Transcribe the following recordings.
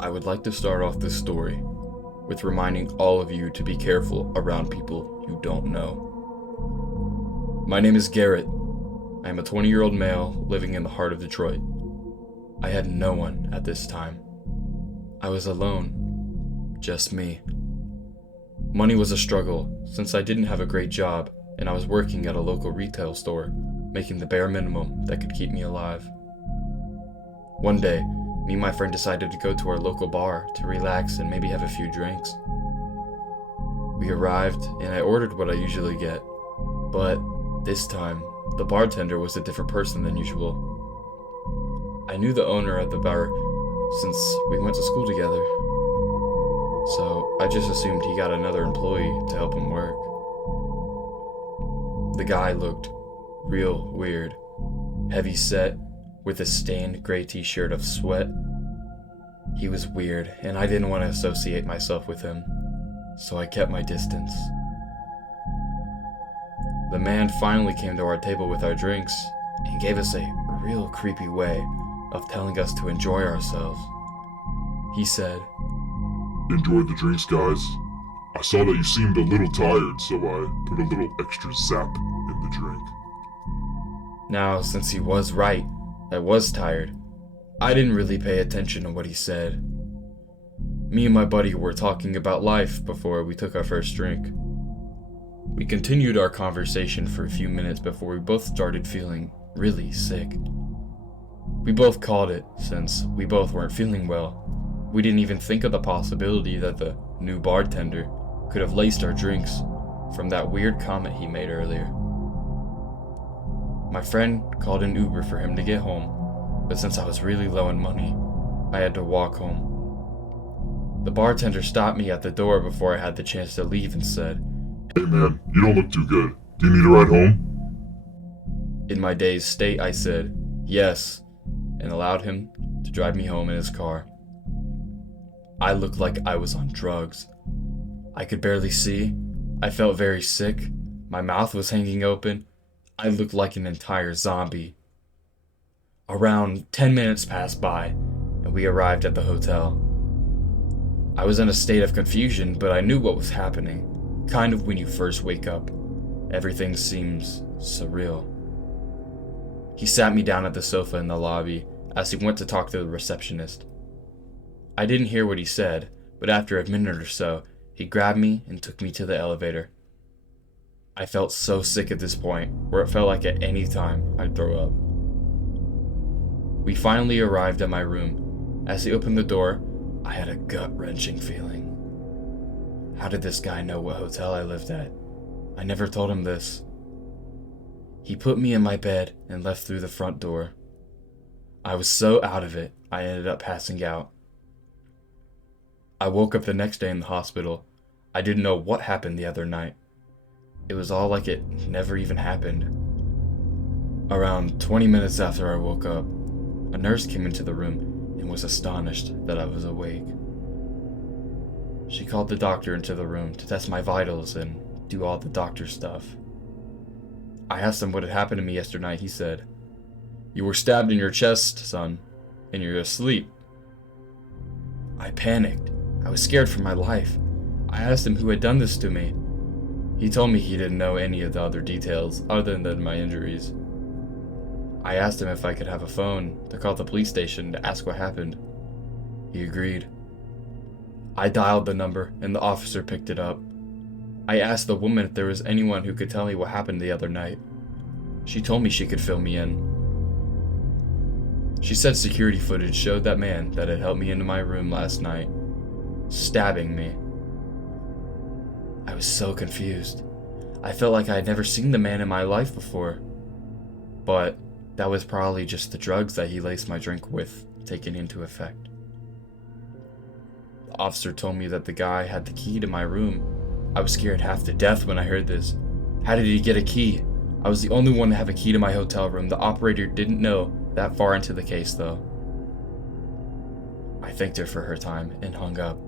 I would like to start off this story with reminding all of you to be careful around people you don't know. My name is Garrett. I am a 20-year-old male living in the heart of Detroit. I had no one at this time. I was alone. Just me. Money was a struggle since I didn't have a great job and I was working at a local retail store, making the bare minimum that could keep me alive. One day, me and my friend decided to go to our local bar to relax and maybe have a few drinks. We arrived and I ordered what I usually get, but this time, the bartender was a different person than usual. I knew the owner of the bar since we went to school together, so I just assumed he got another employee to help him work. The guy looked real weird, heavy set, with a stained gray t-shirt of sweat. He was weird, and I didn't want to associate myself with him, so I kept my distance. The man finally came to our table with our drinks and gave us a real creepy way of telling us to enjoy ourselves. He said, "Enjoy the drinks, guys. I saw that you seemed a little tired, so I put a little extra zap in the drink." Now, since he was right, I was tired. I didn't really pay attention to what he said. Me and my buddy were talking about life before we took our first drink. We continued our conversation for a few minutes before we both started feeling really sick. We both called it since we both weren't feeling well. We didn't even think of the possibility that the new bartender could have laced our drinks from that weird comment he made earlier. My friend called an Uber for him to get home, but since I was really low on money, I had to walk home. The bartender stopped me at the door before I had the chance to leave and said, "Hey man, you don't look too good. Do you need a ride home?" In my dazed state, I said yes and allowed him to drive me home in his car. I looked like I was on drugs. I could barely see. I felt very sick. My mouth was hanging open. I looked like an entire zombie. Around 10 minutes passed by, and we arrived at the hotel. I was in a state of confusion, but I knew what was happening. Kind of when you first wake up, everything seems surreal. He sat me down at the sofa in the lobby as he went to talk to the receptionist. I didn't hear what he said, but after a minute or so, he grabbed me and took me to the elevator. I felt so sick at this point, where it felt like at any time I'd throw up. We finally arrived at my room. As he opened the door, I had a gut-wrenching feeling. How did this guy know what hotel I lived at? I never told him this. He put me in my bed and left through the front door. I was so out of it, I ended up passing out. I woke up the next day in the hospital. I didn't know what happened the other night. It was all like it never even happened. Around 20 minutes after I woke up, a nurse came into the room and was astonished that I was awake. She called the doctor into the room to test my vitals and do all the doctor stuff. I asked him what had happened to me yesterday. He said, "You were stabbed in your chest, son, and you're asleep." I panicked. I was scared for my life. I asked him who had done this to me. He told me he didn't know any of the other details other than my injuries. I asked him if I could have a phone to call the police station to ask what happened. He agreed. I dialed the number and the officer picked it up. I asked the woman if there was anyone who could tell me what happened the other night. She told me she could fill me in. She said security footage showed that man that had helped me into my room last night, stabbing me. I was so confused. I felt like I had never seen the man in my life before. But that was probably just the drugs that he laced my drink with taking into effect. The officer told me that the guy had the key to my room. I was scared half to death when I heard this. How did he get a key? I was the only one to have a key to my hotel room. The operator didn't know that far into the case though. I thanked her for her time and hung up.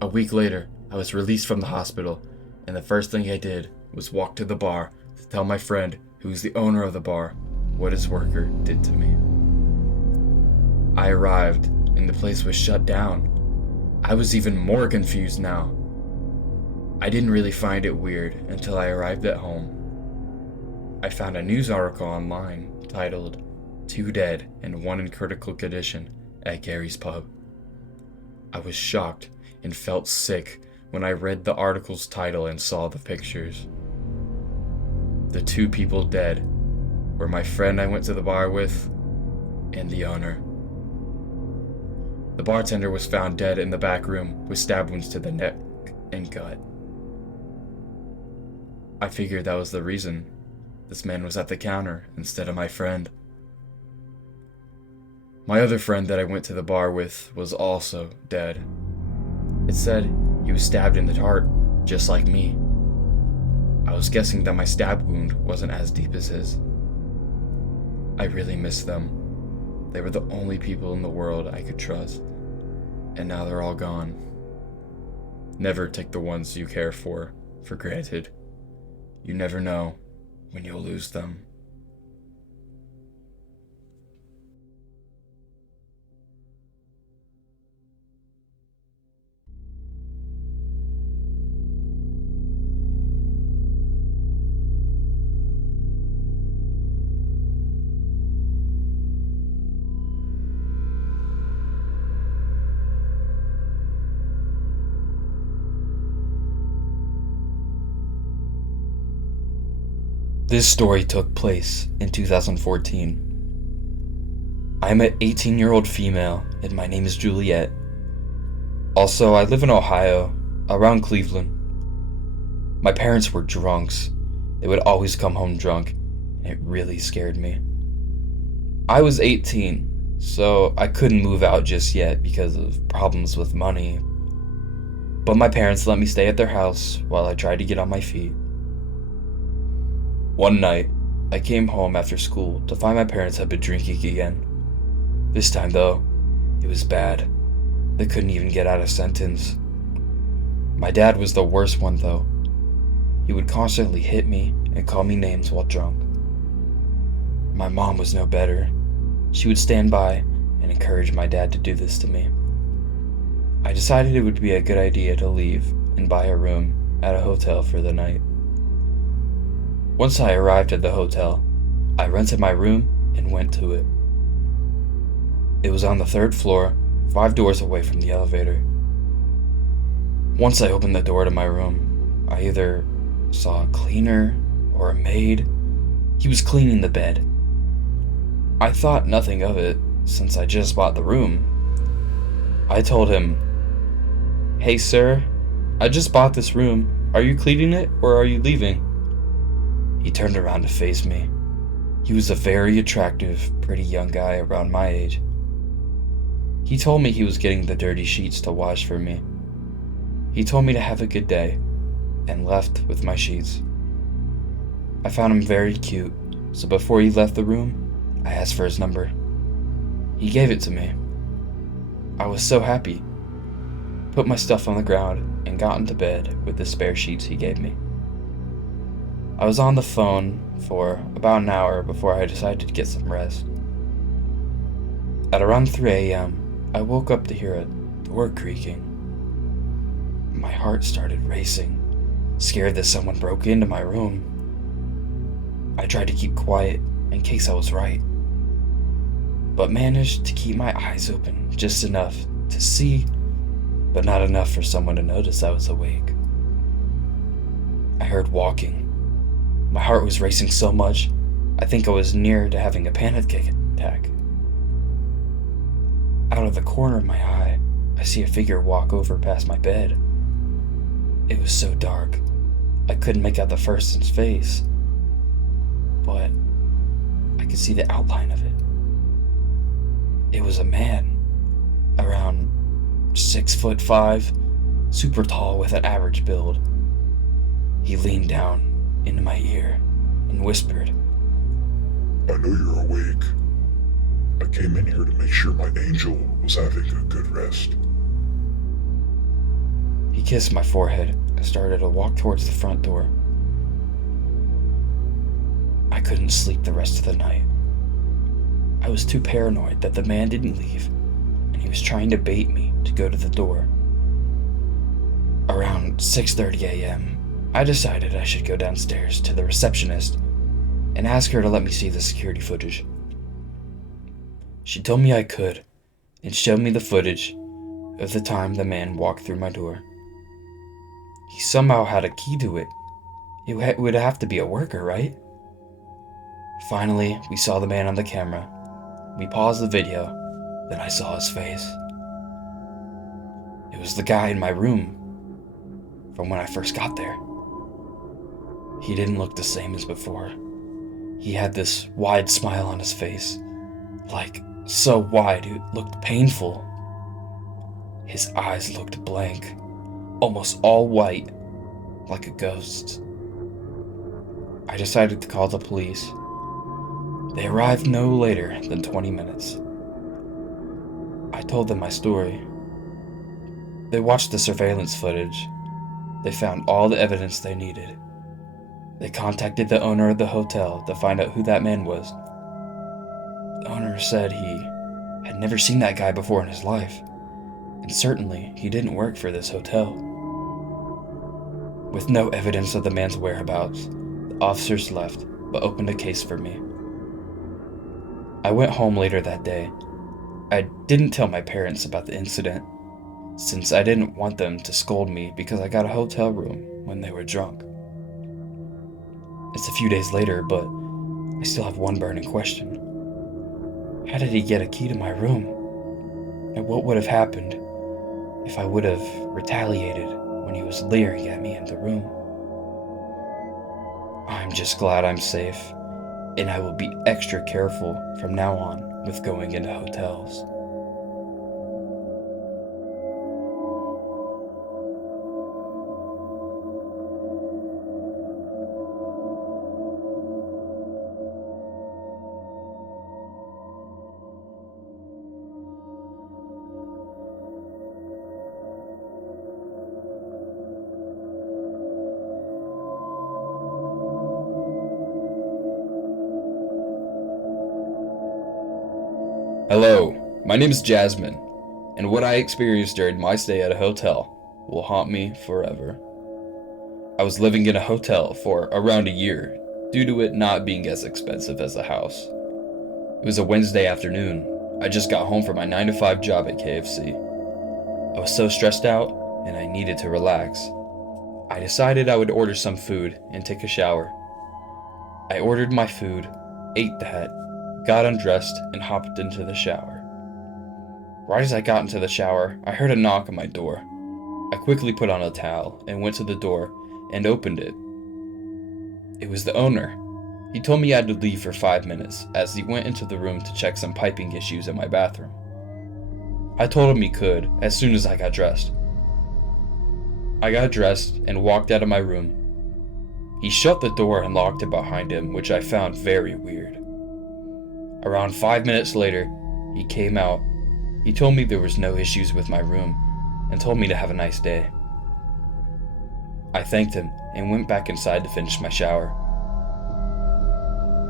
A week later, I was released from the hospital, and the first thing I did was walk to the bar to tell my friend, who was the owner of the bar, what his worker did to me. I arrived, and the place was shut down. I was even more confused now. I didn't really find it weird until I arrived at home. I found a news article online titled, "2 Dead and 1 in Critical Condition at Gary's Pub." I was shocked and felt sick when I read the article's title and saw the pictures. The 2 people dead were my friend I went to the bar with and the owner. The bartender was found dead in the back room with stab wounds to the neck and gut. I figured that was the reason. This man was at the counter instead of my friend. My other friend that I went to the bar with was also dead. It said he was stabbed in the heart, just like me. I was guessing that my stab wound wasn't as deep as his. I really miss them. They were the only people in the world I could trust, and now they're all gone. Never take the ones you care for granted. You never know when you'll lose them. This story took place in 2014. I'm an 18-year-old female, and my name is Juliet. Also, I live in Ohio, around Cleveland. My parents were drunks. They would always come home drunk, and it really scared me. I was 18, so I couldn't move out just yet because of problems with money. But my parents let me stay at their house while I tried to get on my feet. One night, I came home after school to find my parents had been drinking again. This time, though, it was bad. They couldn't even get out a sentence. My dad was the worst one, though. He would constantly hit me and call me names while drunk. My mom was no better. She would stand by and encourage my dad to do this to me. I decided it would be a good idea to leave and buy a room at a hotel for the night. Once I arrived at the hotel, I rented my room and went to it. It was on the 3rd floor, 5 doors away from the elevator. Once I opened the door to my room, I either saw a cleaner or a maid. He was cleaning the bed. I thought nothing of it since I just bought the room. I told him, "Hey sir, I just bought this room. Are you cleaning it or are you leaving?" He turned around to face me. He was a very attractive, pretty young guy around my age. He told me he was getting the dirty sheets to wash for me. He told me to have a good day and left with my sheets. I found him very cute, so before he left the room, I asked for his number. He gave it to me. I was so happy. Put my stuff on the ground and got into bed with the spare sheets he gave me. I was on the phone for about an hour before I decided to get some rest. At around 3 a.m., I woke up to hear a door creaking. My heart started racing, scared that someone broke into my room. I tried to keep quiet in case I was right, but managed to keep my eyes open just enough to see, but not enough for someone to notice I was awake. I heard walking. My heart was racing so much, I think I was near to having a panic attack. Out of the corner of my eye, I see a figure walk over past my bed. It was so dark, I couldn't make out the person's face, but I could see the outline of it. It was a man, around 6'5", super tall with an average build. He leaned down into my ear and whispered, "I know you're awake. I came in here to make sure my angel was having a good rest." He kissed my forehead and started to walk towards the front door. I couldn't sleep the rest of the night. I was too paranoid that the man didn't leave, and he was trying to bait me to go to the door. Around 6:30 a.m., I decided I should go downstairs to the receptionist and ask her to let me see the security footage. She told me I could, and showed me the footage of the time the man walked through my door. He somehow had a key to it. It would have to be a worker, right? Finally, we saw the man on the camera. We paused the video, then I saw his face. It was the guy in my room from when I first got there. He didn't look the same as before. He had this wide smile on his face, like so wide it looked painful. His eyes looked blank, almost all white, like a ghost. I decided to call the police. They arrived no later than 20 minutes. I told them my story. They watched the surveillance footage. They found all the evidence they needed. They contacted the owner of the hotel to find out who that man was. The owner said he had never seen that guy before in his life, and certainly he didn't work for this hotel. With no evidence of the man's whereabouts, the officers left but opened a case for me. I went home later that day. I didn't tell my parents about the incident, since I didn't want them to scold me because I got a hotel room when they were drunk. It's a few days later, but I still have one burning question. How did he get a key to my room? And what would have happened if I would have retaliated when he was leering at me in the room? I'm just glad I'm safe, and I will be extra careful from now on with going into hotels. Hello, my name is Jasmine, and what I experienced during my stay at a hotel will haunt me forever. I was living in a hotel for around a year due to it not being as expensive as a house. It was a Wednesday afternoon. I just got home from my 9 to 5 job at KFC. I was so stressed out and I needed to relax. I decided I would order some food and take a shower. I ordered my food, ate that, got undressed, and hopped into the shower. Right as I got into the shower, I heard a knock on my door. I quickly put on a towel and went to the door and opened it. It was the owner. He told me I had to leave for 5 minutes as he went into the room to check some piping issues in my bathroom. I told him he could as soon as I got dressed. I got dressed and walked out of my room. He shut the door and locked it behind him, which I found very weird. Around 5 minutes later, he came out. He told me there was no issues with my room and told me to have a nice day. I thanked him and went back inside to finish my shower.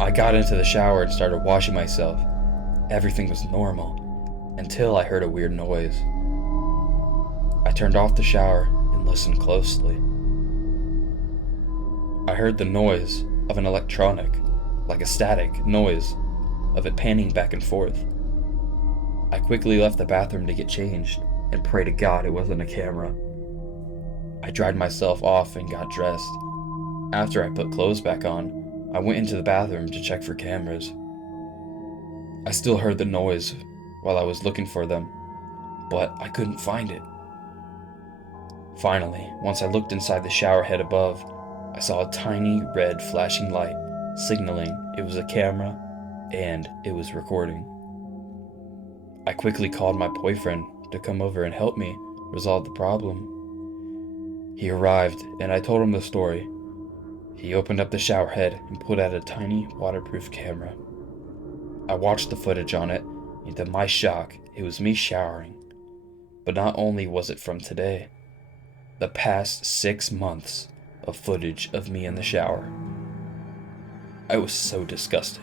I got into the shower and started washing myself. Everything was normal until I heard a weird noise. I turned off the shower and listened closely. I heard the noise of an electronic, like a static noise of it panning back and forth. I quickly left the bathroom to get changed and pray to God it wasn't a camera. I dried myself off and got dressed. After I put clothes back on, I went into the bathroom to check for cameras. I still heard the noise while I was looking for them, but I couldn't find it. Finally, once I looked inside the shower head above, I saw a tiny red flashing light signaling it was a camera and it was recording. I quickly called my boyfriend to come over and help me resolve the problem. He arrived and I told him the story. He opened up the shower head and pulled out a tiny waterproof camera. I watched the footage on it, and to my shock, it was me showering. But not only was it from today, the past 6 months of footage of me in the shower. I was so disgusted.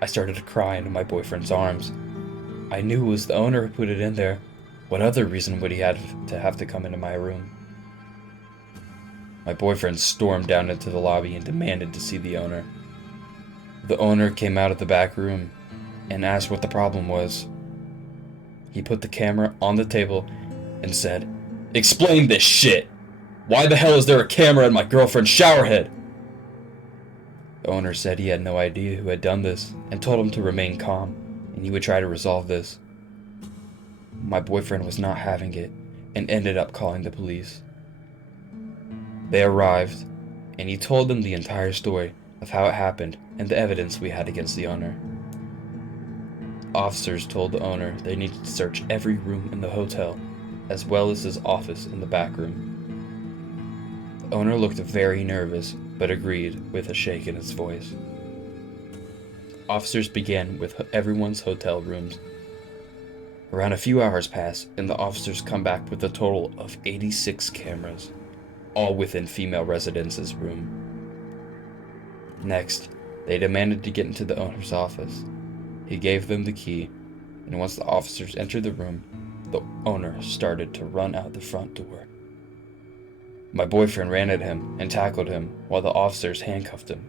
I started to cry into my boyfriend's arms. I knew it was the owner who put it in there. What other reason would he have to come into my room? My boyfriend stormed down into the lobby and demanded to see the owner. The owner came out of the back room and asked what the problem was. He put the camera on the table and said, "Explain this shit! Why the hell is there a camera in my girlfriend's shower head?" The owner said he had no idea who had done this and told him to remain calm and he would try to resolve this. My boyfriend was not having it and ended up calling the police. They arrived and he told them the entire story of how it happened and the evidence we had against the owner. Officers told the owner they needed to search every room in the hotel, as well as his office in the back room. The owner looked very nervous, but agreed with a shake in his voice. Officers began with everyone's hotel rooms. Around a few hours pass, and the officers come back with a total of 86 cameras, all within female residents' room. Next, they demanded to get into the owner's office. He gave them the key, and once the officers entered the room, the owner started to run out the front door. My boyfriend ran at him and tackled him while the officers handcuffed him.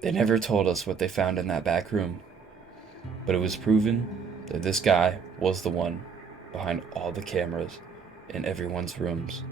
They never told us what they found in that back room, but it was proven that this guy was the one behind all the cameras in everyone's rooms.